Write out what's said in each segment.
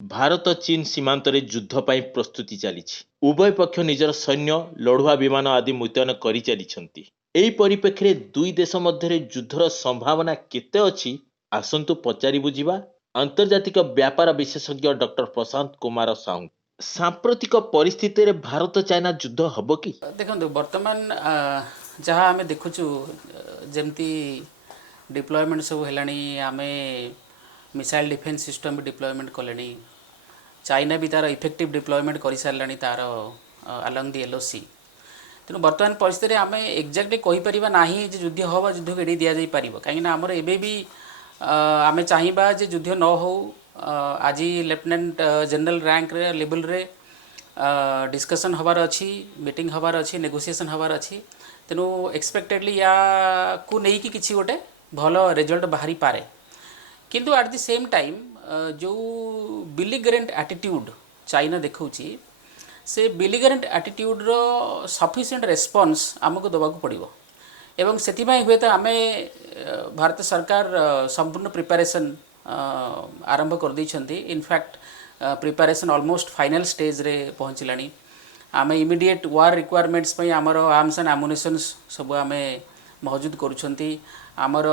ଭାରତ ଚୀନ ସୀମାନ୍ତରେ ଯୁଦ୍ଧ ପାଇଁ ପ୍ରସ୍ତୁତି ଚାଲିଛି। ଉଭୟ ପକ୍ଷ ନିଜର ସୈନ୍ୟ, ଲଢୁଆ ବିମାନ ଆଦି ମୁତୟନ କରିଚାଲିଛନ୍ତି। ଏହି ପରିପ୍ରେକ୍ଷୀରେ ଦୁଇ ଦେଶ ମଧ୍ୟରେ ଯୁଦ୍ଧର ସମ୍ଭାବନା କେତେ ଅଛି, ଆସନ୍ତୁ ପଚାରି ବୁଝିବା ଆନ୍ତର୍ଜାତିକ ବ୍ୟାପାର ବିଶେଷଜ୍ଞ ଡକ୍ଟର ପ୍ରଶାନ୍ତ କୁମାର ସାହୁ। ସାମ୍ପ୍ରତିକ ପରିସ୍ଥିତିରେ ଭାରତ ଚାଇନା ଯୁଦ୍ଧ ହବ କି? ଦେଖନ୍ତୁ ବର୍ତ୍ତମାନ ଯାହା ଆମେ ଦେଖୁଛୁ ଯେମିତି ଡିପ୍ଲୟମେଣ୍ଟ ସବୁ ହେଲାଣି, ଆମେ मिसाइल डिफेन्स सिस्टम भी डिप्लॉयमेंट कले। चाइना भी तार इफेक्टिव डिप्लॉयमेंट कर सारे तार अलोंग दि एलओसी। तेणु बर्तमान परिस्थिति आम एक्जाक्टली कहीपर ना युद्ध हम युद्ध को एड़ी दि जापर कहीं आमर एवं भी आम चाहिए जे युद्ध न हो। आज लेफ्टिनेंट जनरल रैंक लेवल रे डिस्कसन हबार अच्छी, मीटिंग हबार अच्छी, नेगोशिएशन हबार अच्छी। तेणु एक्सपेक्टेडली या को लेकिन किसी गोटे भल रिजल्ट बाहरी पारे। किंतु एट द सेम टाइम जो बिलिगरेंट एटीट्यूड चाइना देखौछि से बिलिगरेंट एटीट्यूड रो सफिशिएंट रेस्पॉन्स आमको दबाक पड़ो। एवं से हुए तो आम भारत सरकार संपूर्ण प्रिपरेशन आरंभ कर दी। In fact preparation almost final stage रे पहुँचलानी। आम इमीडिएट वार रिक्वायरमेंट्स आमर आर्म्स एंड एमुनिशंस सब आम मौजूद करुँच। आमर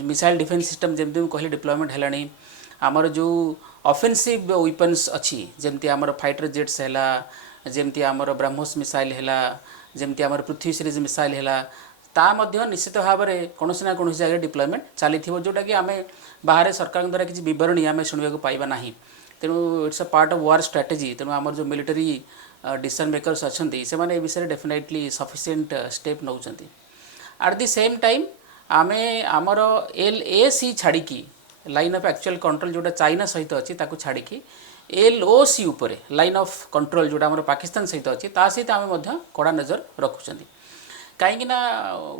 मिसाइल डिफेन्स सिस्टम जमी कहले डिप्लॉयमेंट है। आमर जो ऑफेंसिव वेपन्स अच्छी जमती आमर फाइटर जेट्स है, जमती आमर ब्रह्मोस मिसाइल है, जमती आमर पृथ्वी सीरीज मिसाइल है, ता मध्य निश्चित भाव में कौन ना कौन जगह डिप्लॉयमेंट चली जोटा कि आम बाहर सरकार द्वारा किसी बरणी आम शुणा पाइबा ना। तेणु it's a part of war strategy. तेणु आमर जो मिलिटरी डिसीजन मेकर्स अच्छा से विषय definitely sufficient step now. Eight the same time आमे आमर LAC छाड़ी लाइन ऑफ एक्चुअल कंट्रोल जोटा चाइना सहित अच्छी ताकू छाड़ी LOC उपरे लाइन ऑफ कंट्रोल जोटा आमर पाकिस्तान सहित अच्छी ता सहित आम कड़ा नजर रखुँच। कहीं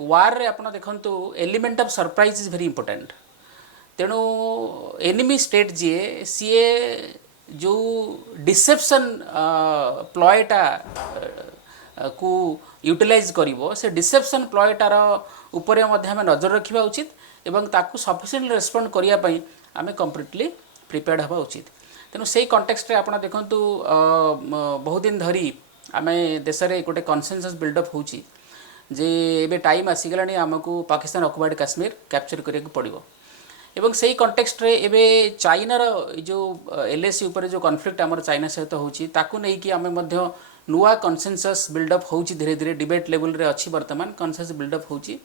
वार रे आपन देखंतु element of surprise is very important. तेणु एनिमी स्टेट जीए सीए जो डिसेप्शन प्लॉयटा को यूटिलाइज करिवो से डिसेप्शन प्लॉयटार उपरे आम नजर रखा उचित एवं ताकू सफिशिएंट रेस्पॉन्ड करिया पई आमे कंप्लीटली प्रिपेयर्ड हवा उचित। तेणु से कॉन्टेक्स्ट रे आपन देखंतु बहुत दिन धरी आमे देश रे गोटे कन्सेंसस बिल्डअप होची जे एबे टाइम आसीगलानी आमको पाकिस्तान ऑक्युपाइड कश्मीर कैप्चर करिया पड़िबो। एवं से कॉन्टेक्स्ट रे एबे चाइनार जो LAC उपरे जो कॉन्फ्लिक्ट आमर चाइना सहित होची ताकू नै कि आमे मध्य नुआ कन्सेंसस बिल्डअप होची। धीरे धीरे डिबेट लेवल रे अच्छी वर्तमान कन्सेंसस बिल्डअप होची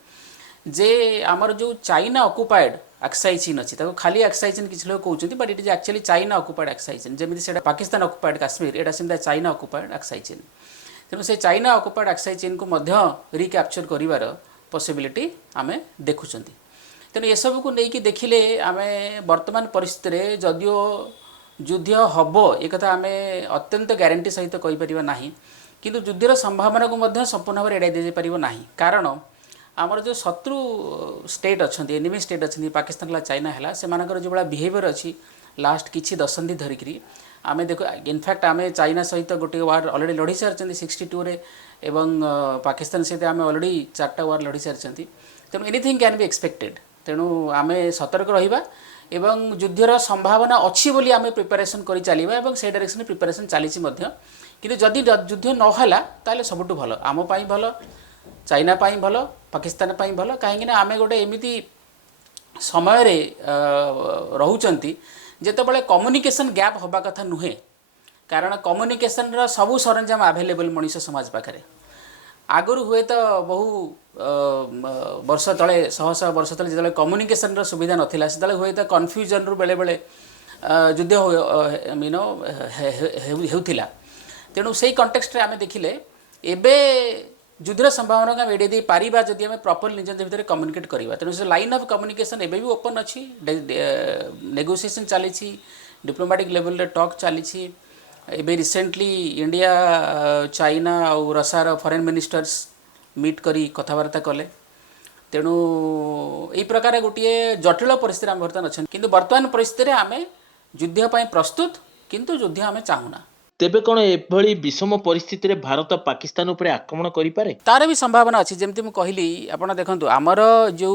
जे आमर जो चाइना ऑक्युपाइड एक्साइ चीन अच्छी खाली एक्साइ चीन किसी लोग कहते but it is actually China occupied excise चीन जमी से पाकिस्तान ऑक्युपाइड कश्मीर एटा सेमता चाइना ऑक्युपाइड एक्साइ चीन। तेणु से चाइना ऑक्युपाइड एक्साइ चीन को मध्य रिकैप्चर करिवार पॉसिबिलिटी आमे देखुं। तेणु ये सब को लेकिन देखिले आमे वर्तमान परिस्थिति रे जदियो युद्ध हम एक कथा आम अत्यंत ग्यारंटी सहित कहीपर ना। किंतु युद्धर संभावना को मध्य संपूर्ण भाव एड़ाई दि पार ना। कारण आमर जो शत्रु स्टेट अच्छा एनिमी स्टेट अच्छा पाकिस्तान है, चाइना है, से जो भाया बिहेवियर अच्छी लास्ट किसी दशंधि धरिकी आम देख। इनफैक्ट आम चाइना सहित गोटे वार अलरेडी लड़ी सारी 62 रे एवं पाकिस्तान सहित आम अलरेडी 4टा वार लड़ी सारी। तेणु एनीथिंग कैन बी एक्सपेक्टेड। तेणु आम सतर्क रहिबा एवं युद्धर संभावना अच्छी बोली आम प्रिपरेशन कर चलिए और से डायरेक्शन प्रिपरेशन चली। कि जदि युद्ध नहला ताले सबुठ भल आम भल, चाइना भल, पाकिस्तान भल। कहीं आम गोटे एमती समय रोचंती जितेबाला कम्युनिकेशन गैप हवा कथा नुहे। कारण कम्युनिकेशन सबू सरंजाम आभेलेबल मनीष समाज पाखे। आगुरी हुए तो बहु वर्ष तले 100 वर्ष तले जो कम्युनिकेशन सुविधा नाला से हुए तो कन्फ्यूजन रु बेले बेले युद्ध मीनो होता। तेणु से कंटेक्स्ट आम देखिले एबे युद्धर संभावना को एड़े दे पारिबा जदि आम प्रॉपर निज भितर कम्युनिकेट करवा। तेणु से लाइन ऑफ कम्युनिकेशन एबे भी ओपन अच्छी, नेगोशिएशन चली, डिप्लोमेटिक लेवल रे टॉक चली। एबे रिसेंटली इंडिया, चाइना और रशियार फॉरेन मिनिस्टर्स मीट करी कथबार्ता कले। तेणु यही प्रकार गोटे जटिल परिस्थिति आम बर्तमान अच्छा। किंतु वर्तमान परिस्थिति आम युद्ध पाई प्रस्तुत, किंतु युद्ध आम चाहूना। तेबे कौन एभली विषम परिस्थिति रे भारत पाकिस्तान उपरे आक्रमण करि पारे? तार भी संभावना अच्छी। जमती मुझे कहली आपण देखंतु आमर जो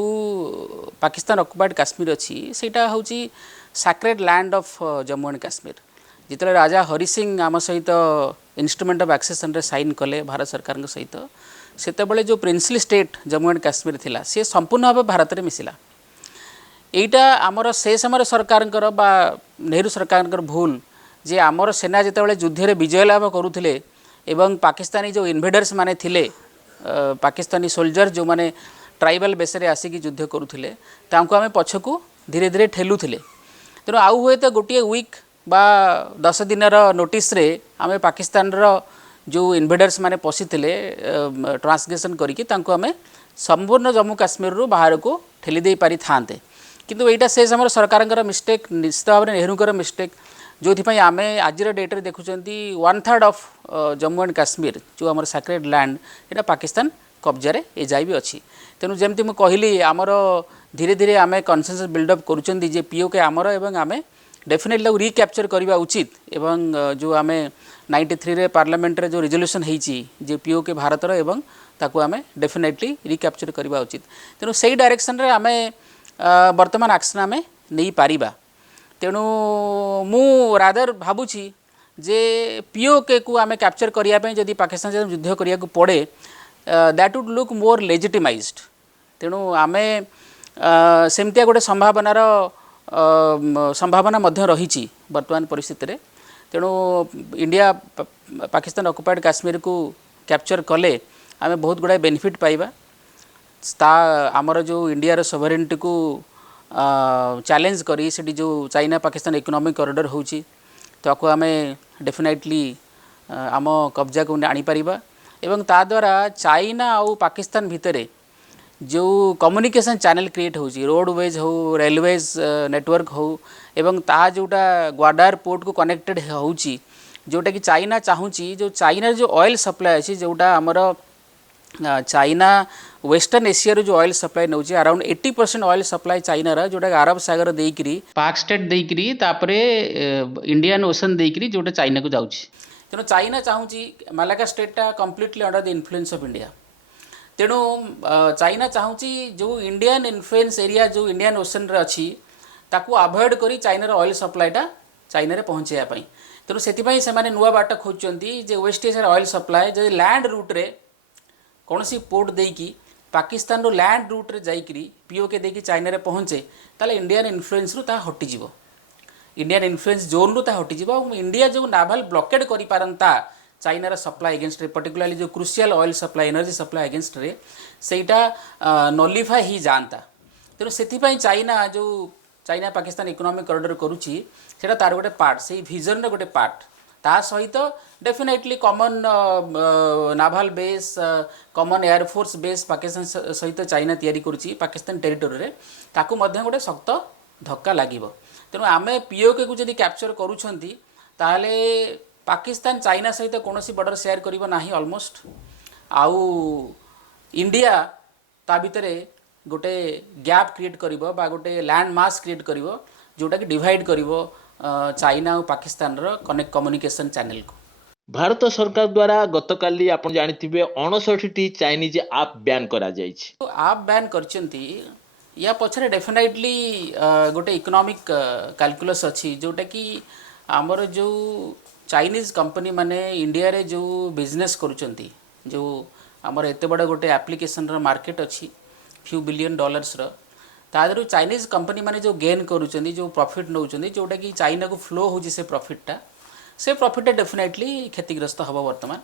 पाकिस्तान ऑक्युपाइड कश्मीर अच्छी सेटा होची sacred land of Jammu and Kashmir. जितने राजा हरि सिंह आम सहित इंस्ट्रूमेंट ऑफ एक्सेसन रे साइन कले भारत सरकार सहित सेतबले जो princely state Jammu and Kashmir थिला से संपूर्ण भाव भारत में मिसिला एटा आमर से समय सरकार बा नेहरू सरकार भूल जे आमर सेना जितेबाला युद्ध में विजय लाभ करुले एवं पाकिस्तानी जो इन्वेडर्स माने थिले पाकिस्तानी सोल्जर जो माने ट्राइबल बेस आसिक युद्ध करुले आम पछकू धीरे धीरे ठेलुले तेणु आउ हुए तो गोटे वीक बा 10 दिन नोटिस रे आमे पाकिस्तान रो जो इन्वेडर्स माने पशिथिले ट्रांसलेशन करिकि तांको आमे संपूर्ण जम्मू काश्मीर रु बाहर को ठेली दे पारि थांते किंतु एटा से समय सरकार मिस्टेक निश्चित भाव में नेहरू मिस्टेक जो आमे आज डेट रे देखुचंती 1/3 ऑफ जम्मू एंड काश्मीर जो आमर सैक्रेड लैंड एटा पाकिस्तान कब्जा रे एजाई भी अच्छी तेणु जमती मुझे कहली आमर धीरे धीरे आमे कन्सेंसस बिल्डअप करुचंती जे पीओके आमर एवं आमे डेफिनेटली रिक्याप्चर करवा उचित एवं जो आमे 93 रे पार्लियामेंट रे जो रिजोल्यूशन होईची जे पीओके भारत रो एवं ताकू आमे डेफिनेटली रिक्याप्चर करवा उचित तेणु सेही डायरेक्शन रे आमे वर्तमान एक्शन आमे नहीं पारिबा तेणु मु रादर भाबुची जे पीओके को आमे कैप्चर करिया पे जदी पाकिस्तान से युद्ध करिया को पड़े that would look more legitimised तेणु आमे सेमतिया गोटे संभावना मध्य रही वर्तमान परिस्थिति रे तेणु इंडिया पाकिस्तान ऑक्युपाइड काश्मीर को कैप्चर कले आमे बहुत गुड़ा बेनिफिट पाइबा आमर जो इंडिया रो सोवरेनिटी को चैलेंज करी सेठी जो चाइना पाकिस्तान इकोनॉमिक कॉरिडोर होची ताको आमे डेफिनेटली आम कब्जा को आनी परिबा एवं ता द्वारा चाइना और पाकिस्तान भितरे जो कम्युनिकेशन चैनल क्रिएट होची रोडवेज हो रेलवेज नेटवर्क हो एवं ता जोटा ग्वाडार पोर्ट को कनेक्टेड होची जोटा कि चाइना चाहूची जो चाइना जो ऑयल सप्लाई अच्छी जोटा आमर चाइना वेस्टर्न एशिया रो जो ऑयल सप्लाई नौची अराउंड 80% ऑयल सप्लाई चाइना रा जोटा अरब सागर देकरी पाक स्टेट देकरी तापरे इंडियन ओशन देकरी जोटा चाइना को जाउची तेणु चाइना चाहूची मालाका स्टेटा completely under the influence of India तेणु चाइना चाहूची जो इंडियन इन्फ्लुएंस एरिया जो इंडियन ओशन रे अच्छी ताकू अवॉइड करी चाइनार ऑयल सप्लाईटा चाइना रे पहुँचाई तेणु से नुआ बाट खोजती जे वेस्ट एशिया ऑयल सप्लाई जब लैंड रूट रे कौन सी पोर्ट देकी पाकिस्तान रो लैंड रूट रे जाइकरी पीओके देकी चाइना रे पहुँचे ताले इंडियन इन्फ्लुएंस रु ता हटिजिवो इंडियन इन्फ्लुएंस जोन रु ता हटिजिवो इंडिया जो नाभाल ब्लॉकेड करि पारंता चाइनार सप्लाई एगेन्स्ट रे पर्टिकुलरली जो crucial oil supply energy supply against रे सेटा नलिफाई ही जानता तेणु से चाइना जो चाइना पाकिस्तान इकोनॉमिक कॉरिडोर करुच्ची सेटा तार गोटे पार्ट से विजन गोटे पार्ट ता सहित definitely common naval base common air force base Pakistan सहित चाइना तैयारी करुच्ची पाकिस्तान टेरिटोरी रे ताकू मध्य गोटे शक्त धक्का लागिबो तेणु आमे पीओके को जदि कैप्चर करूछंती ताहले पाकिस्तान चाइना सहित कौन सी बॉर्डर शेयर करिबो नाही ऑलमोस्ट आउ इंडिया ता भितरे गोटे गैप क्रिएट करिबो बा गोटे लैंड मास क्रिएट करिबो जोटा कि डिवाइड करिबो चाइना और पाकिस्तान रो कनेक्ट कम्युनिकेशन चैनल को भारत सरकार द्वारा गतकाली आपण जानिथिबे 59टी चाइनीज ऐप बैन करा जायछि तो आप बैन करचंती या पछरे डेफिनेटली गोटे इकोनॉमिक कैलकुलस अछि जोटा कि हमर जो चाइनीज कंपनी माने इंडिया रे जो बिजनेस करूचंती जो हमर एते बड़ा गोटे एप्लिकेशन रो मार्केट अछि फ्यू बिलियन डॉलर्स रो तादरु चाइनीज कंपनी माने जो गेन करूचंती जो प्रॉफिट नौचंती जोटा कि चाइना को फ्लो होची से प्रॉफिट डेफिनेटली क्षतिग्रस्त हबो वर्तमान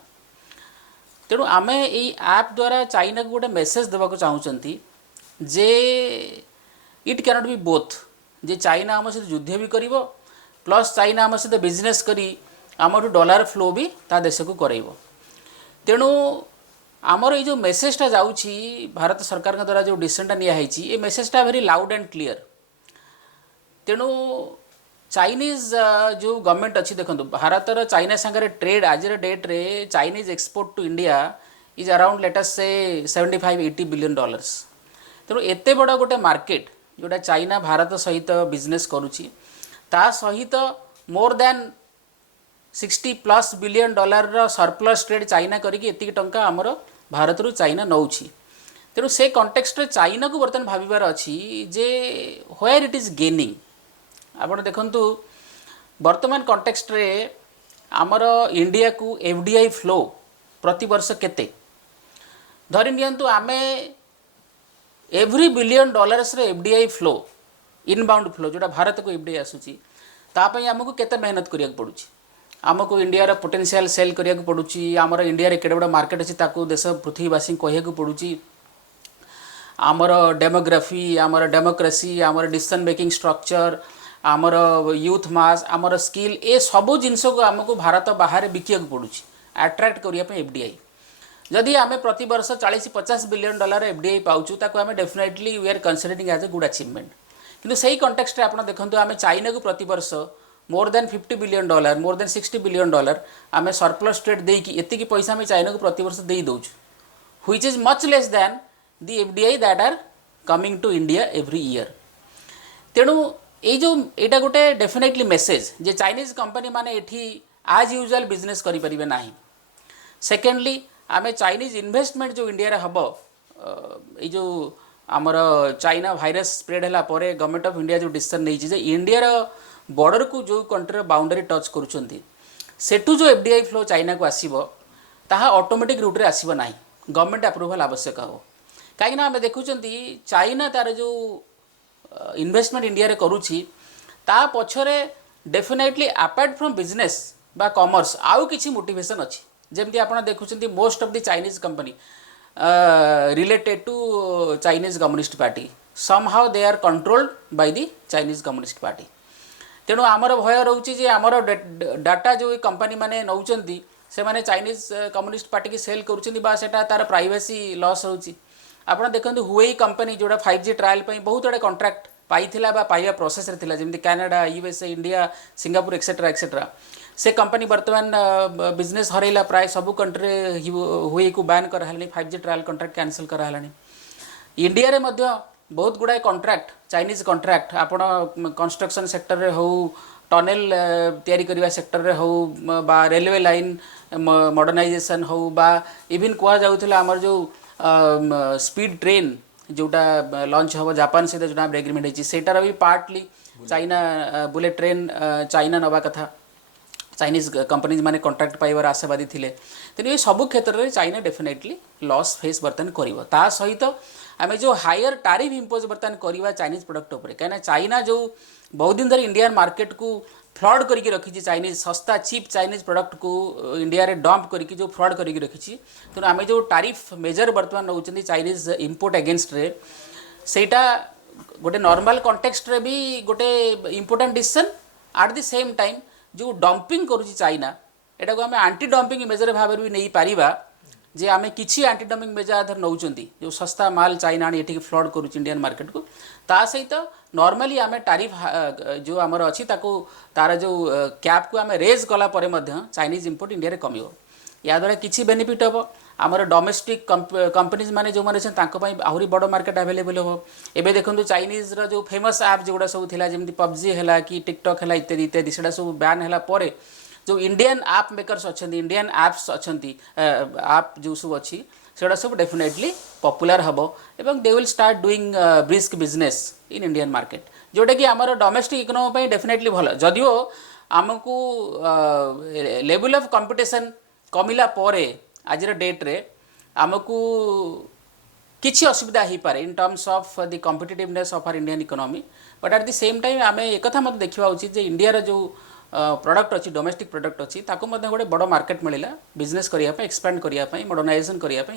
तेणु आमे एई ऐप द्वारा चाइना को गोटे मेसेज देबा को चाहूचंती जे it can not be both जे चाइना आम सहित युद्ध भी करिवो प्लस चाइना आम सहित बिजनेस करी आमठू डॉलर फ्लो भी ता देश को कराइबो तेणु आमर ये जो मेसेजटा जाउछि भारत सरकार द्वारा जो डिसीजनटा निया हैछि ए मेसेजटा वेरी लाउड एंड क्लियर तेणु चाइनीज जो गवर्नमेंट अच्छी देखो भारतर चाइना सांगे ट्रेड आज डेट रे Chinese export to India is around let us say 75-80 billion dollars तेणु एते बड़ा गोटे मार्केट जोटा चाइना भारत सहित बिजनेस करुछि ता सहित मोर than 60+ billion dollar surplus trade China करिकी एतिक टंका आमर भारत रु चाइना नौछि तेणु से कॉन्टेक्स्ट रे चाइना को बर्तन भाबिबार अछि जे व्हेयर इट इज गेनिंग ଆପଣ ଦେଖନ୍ତୁ ବର୍ତ୍ତମାନ କଣ୍ଟେକ୍ସଟରେ ଆମର ଇଣ୍ଡିଆକୁ ଏଫଡିଆଇ ଫ୍ଲୋ ପ୍ରତିବର୍ଷ କେତେ ଧରି ନିଅନ୍ତୁ ଆମେ एव्री बिलियन डॉलर्स रे एफडीआई फ्लो इनबाउंड फ्लो जोटा भारत को एफडीआई आसूची तापाई आमको केते मेहनत करिया पड़ुची आमको इंडिया रो पोटेंशियल सेल करिया पड़ुची आमर इंडिया रे केडे बड़ा मार्केट अछि ताको देश पृथ्वीवासी कहिया पड़ुची आमर डेमोग्राफी आमर डेमोक्रेसी आमर डिसीजन मेकिंग स्ट्रक्चर आमर यूथ मास आमर स्किल ए सबु जिनस को आमको भारत बाहर बिकिया पड़ुची अट्रैक्ट करिया पे एफडीआई जदि आम प्रति वर्ष 40-50 बिलियन डॉलर एफडीआई पाऊँ ताको आम definitely we are considering as a good achievement किंतु सही कंटेक्स्ट आप देखते आम चाइना को प्रति वर्ष more than 50 billion dollar more than 60 billion dollar आम सरप्लस ट्रेड देकी एतिकी पैसा आम चाइना को प्रति वर्ष दे दौचु which is much less than the FDI that are coming to India every year तेणु ये जो यहाँ गोटे डेफिनेटली मेसेज जे चाइनीज कंपनी माने एठी आज यूजुअल बिजनेस करें ना सेकेंडली आमे चाइनीज इन्वेस्टमेंट जो इंडिया रे हबो ये जो आमर चाइना भाइरस स्प्रेड है गवर्नमेंट ऑफ इंडिया जो डिसीजन नहीं जे इंडिया रो बॉर्डर को जो कंट्री बाउंड्री टच करुछंती सेठू जो एफडीआई फ्लो चाइना को आसीबो ताहा ऑटोमेटिक रूट रे आसीबो नाही गवर्नमेंट अप्रूवल आवश्यक हो कहीं आम देखुंती चाइना तार जो इन्वेस्टमेंट इंडिया रे करुछि ता पछरे डेफिनेटली अपार्ट फ्रॉम बिजनेस बा कॉमर्स आउ किछि मोटिवेशन अछि जेमती आपन देखुंती most of the Chinese company related to Chinese Communist Party somehow they are controlled by the Chinese Communist Party तेणु आमर भय रोचे जे आमर डाटा जो कंपनी माने नौचंती से माने चाइनीज कम्युनिस्ट पार्टी की सेल करुछंती बा सेटा तार प्राइवेसी लॉस होची आपन देखंतु हुवेई कंपनी जोड़ा 5G ट्रायल पई बहुत बड़े कॉन्ट्रैक्ट पाइथिला बा पाइबा प्रोसेस रे थिला जेमती Canada USA India Singapore etcetera से कंपनी वर्तमान बिजनेस हरैला प्राय सब कंट्री हुवेई को बैन कराहलानी 5G ट्रायल कॉन्ट्रैक्ट कैंसिल कराहलानी इंडिया रे मध्य बहुत गुड़ाए कॉन्ट्रैक्ट चाइनीज कॉन्ट्रैक्ट आपण कंस्ट्रक्शन सेक्टर रे हो टनेल तैयारी करने सेक्टर रे हो बा रेलवे लाइन मॉडर्नाइजेशन हो बा इवन कह जाऊला आमर जो स्पीड ट्रेन जोटा लॉन्च हम जापान सहित जो एग्रीमेंट होती सेटार भी partly China bullet train China नवा कथा चाइनीज कंपनीज माने कॉन्ट्रैक्ट पाइबार आशावादी थिले तेणु ये सब क्षेत्र में चाइना डेफिनेटली लॉस फेस बर्तमान कर ता सहित आम जो हायर टारिफ इम्पोज बर्तमान करवा चाइनीज प्रोडक्ट उपर कहीं चाइना जो बहुत दिन धर इंडियन मार्केट को फ्रॉड करके रखी चाइनीज सस्ता चीप चाइनीज प्रोडक्ट को इंडिया रे डंप करके जो फ्रॉड करके रखी तेणु आम जो टारिफ मेजर बर्तमान नौ चाइनीज इंपोर्ट अगेंस्ट रे सेटा गोटे नॉर्मल कॉन्टेक्स्ट रे भी गोटे important decision at the same time जो डंपिंग करुच्ची चाइना एटा को आम आंटी डंपिंग मेजर भाव भी नहीं पारिबा जे आमे किछि आंटी डंपिंग मेजर आधार नौचंती जो सस्ता माल चाइना आनी एठी फ्लड करुच्ची इंडियन मार्केट को ता सहित नॉर्मली आमे टारिफ जो आमर अच्छी ताको तार जो कैप को आमे रेज कला परे मध्य चाइनीज इंपोर्ट इंडिया रे कमियो या द्वारा किछि बेनिफिट हो आमर डोमेस्टिक कंपनीज माने जो माने तांको पई आहुरी बड़ मार्केट अवेलेबल हो एबे देखंतु चाइनीज रो जो फेमस ऐप जोडा सब थिला जेमति पबजी हैला कि टिकटॉक हैला इत्यादि इत्यादि सेडा सब बैन हैला परे जो इंडियन ऐप मेकर्स अच्छी इंडियन ऐप्स अच्छी ऐप जो सब अच्छी सेटा सब डेफिनेटली पॉपुलर हम एवं they will start doing brisk business in Indian market जोटा कि आमर डोमेस्टिक इकोनॉमी डेफिनेटली भल जदिओ आमको लेवल ऑफ कंपटीशन कमिला परे आज डेट रे आमको किसी असुविधा हो पारे in terms of the competitiveness of our Indian economy but at the same time आम एक मत देखा उचित जे इंडिया जो प्रोडक्ट अच्छी डोमेस्टिक प्रोडक्ट अच्छी ताको गोटे बड़ मार्केट मिला बिजनेस करने एक्सपैंड करने मॉडर्नाइजेशन करने